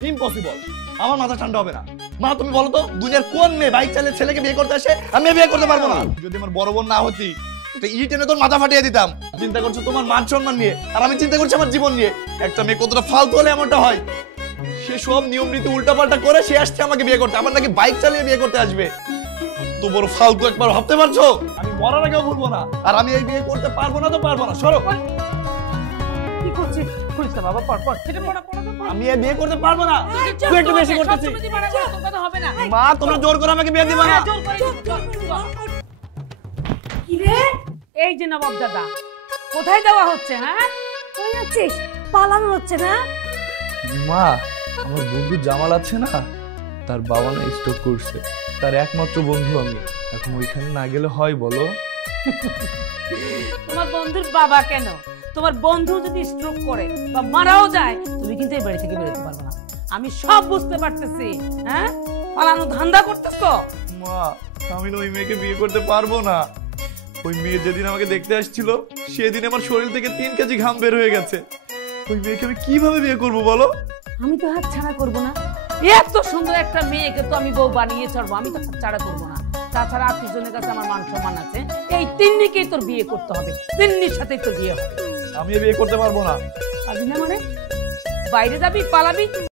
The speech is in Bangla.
ইম্পসিবল, আমার মাথা ঠান্ডা হবে না। মা তুমি বলো তো, দুনিয়ার কোন মেয়ে বাইক চালিয়ে ছেলেকে বিয়ে করতে আসে? আমি বিয়ে করতে পারবো না। যদি আমার বড় বোন না হতি, তো ইট এনে তোর মাথা ফাটিয়ে দিতাম। চিন্তা করছো তোমার মান সম্মান নিয়ে, আর আমি চিন্তা করছি আমার জীবন নিয়ে। একটা মেয়ে কতটা ফালতু হলে এমনটা হয়? সে সব নিয়ম নীতি উল্টাপাল্টা করে সে আসছে আমাকে বিয়ে করতে, আবার নাকি বাইক চালিয়ে বিয়ে করতে আসবে। তো বড় ফালতু একবার ভাবতে পারছো? আমি মরার আগেও ভুলবো না, আর আমি এই বিয়ে করতে পারবো না তো পারবো না। সরো। কি করছিস? খুলিস না বাবা, পড় পড়। এটা পড়া পড়া। আমি এই বিয়ে করতে পারবো না, তুই একটু বেশি করতেছিস। কথা হবে না। মা তোমরা জোর করে আমাকে বিয়ে দিবা না। কি রে? এই যে নবাব দাদা, কোথায় যাওয়া হচ্ছে? হ্যাঁ, কই যাচ্ছিস? পালানো হচ্ছে না? মা, আমার বন্ধু জামাল আছে না, তার বাবা না স্ট্রোক করছে। তার একমাত্র বন্ধু আমি, এখন ওইখানে না গেলে হয় বলো? তোমার বন্ধুর বাবা কেন, তোমার বন্ধু যদি স্ট্রোক করে বা মারাও যায়, তুমি কিন্তু এই বাড়ি থেকে বেরোতে পারবে না। আমি সব বুঝতে পারতেছি। হ্যাঁ, পালানো ধান্দা করতেছো। মা, আমি না ওই মেয়েকে বিয়ে করতে পারবো না। ওই মেয়ে যেদিন আমাকে দেখতে আসছিল, সেদিন আমার শরীর থেকে 3 কেজি ঘাম বের হয়ে গেছে। ওই মেয়েকে আমি কিভাবে বিয়ে করবো বলো? আমি তো হাত ছাড়া করবো না। এত সুন্দর একটা মেয়েকে তো আমি বউ বানিয়ে ছাড়বো, আমি তো হাত ছাড়া করবো না। তাছাড়া আত্মীয়জনের কাছে আমার মান সম্মান আছে। এই তিন্নিকেই তোর বিয়ে করতে হবে, তিন্নির সাথেই তোর বিয়ে হবে। আমি বিয়ে করতে পারবো না। পারবি না মানে? বাইরে যাবি, পালাবি?